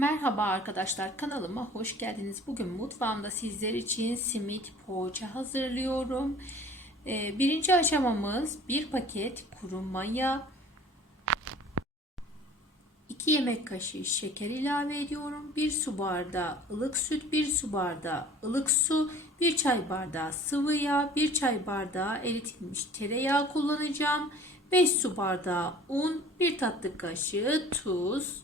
Merhaba arkadaşlar kanalıma hoş geldiniz. Bugün mutfağımda sizler için simit poğaça hazırlıyorum. Ee, birinci aşamamız bir paket kuru maya, 2 yemek kaşığı şeker ilave ediyorum. 1 su bardağı ılık süt, 1 su bardağı ılık su, 1 çay bardağı sıvı yağ, 1 çay bardağı eritilmiş tereyağı kullanacağım. 5 su bardağı un, 1 tatlı kaşığı tuz,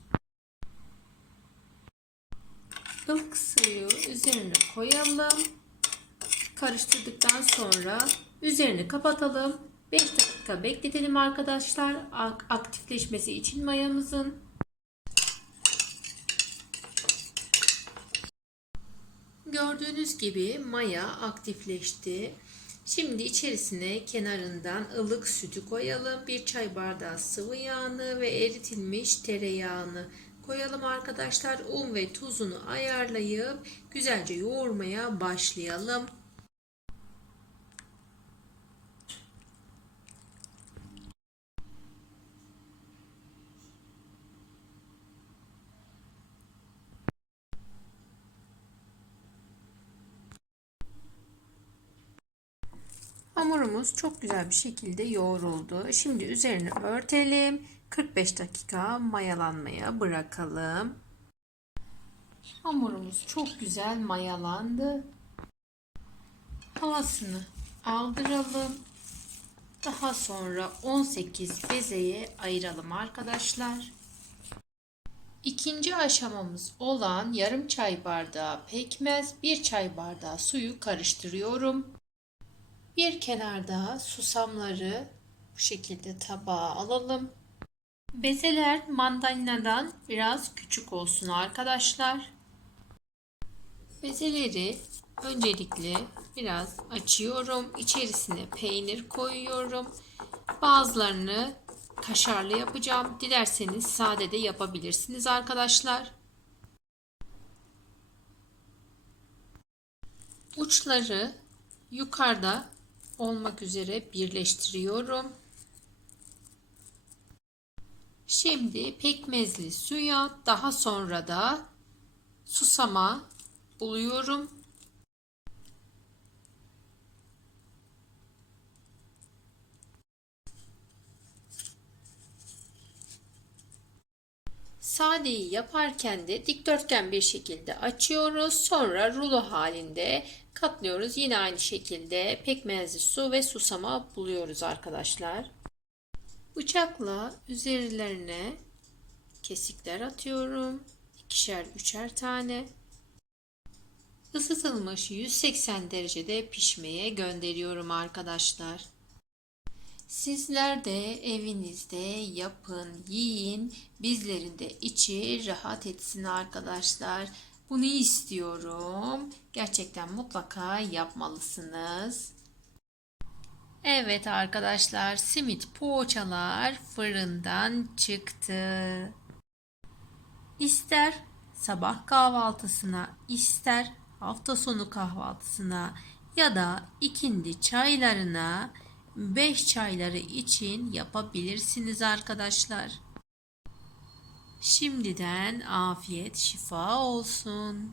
ılık suyu üzerine koyalım. Karıştırdıktan sonra üzerini kapatalım. 5 dakika bekletelim arkadaşlar. Aktifleşmesi için mayamızın. Gördüğünüz gibi maya aktifleşti. Şimdi içerisine kenarından ılık sütü koyalım. Bir çay bardağı sıvı yağını ve eritilmiş tereyağını koyalım arkadaşlar. Un ve tuzunu ayarlayıp güzelce yoğurmaya başlayalım. Hamurumuz çok güzel bir şekilde yoğruldu. Şimdi üzerini örtelim. 45 dakika mayalanmaya bırakalım. Hamurumuz çok güzel mayalandı. Havasını aldıralım. Daha sonra 18 bezeye ayıralım arkadaşlar. İkinci aşamamız olan yarım çay bardağı pekmez, bir çay bardağı suyu karıştırıyorum. Bir kenarda susamları bu şekilde tabağa alalım. Bezeler mandalinadan biraz küçük olsun arkadaşlar. Bezeleri öncelikle biraz açıyorum. İçerisine peynir koyuyorum. Bazılarını kaşarlı yapacağım. Dilerseniz sade de yapabilirsiniz arkadaşlar. Uçları yukarıda olmak üzere birleştiriyorum. Şimdi pekmezli suya daha sonra da susama buluyorum. Sadeyi yaparken de dikdörtgen bir şekilde açıyoruz. Sonra rulo halinde katlıyoruz. Yine aynı şekilde pekmezli su ve susama buluyoruz arkadaşlar. Bıçakla üzerlerine kesikler atıyorum. İkişer üçer tane. Isıtılmış 180 derecede pişmeye gönderiyorum arkadaşlar. Sizler de evinizde yapın, yiyin. Bizlerin de içi rahat etsin arkadaşlar. Bunu istiyorum. Gerçekten mutlaka yapmalısınız. Evet arkadaşlar, simit poğaçalar fırından çıktı. İster sabah kahvaltısına, ister hafta sonu kahvaltısına ya da ikindi çaylarına 5 çayları için yapabilirsiniz arkadaşlar. Şimdiden afiyet şifa olsun.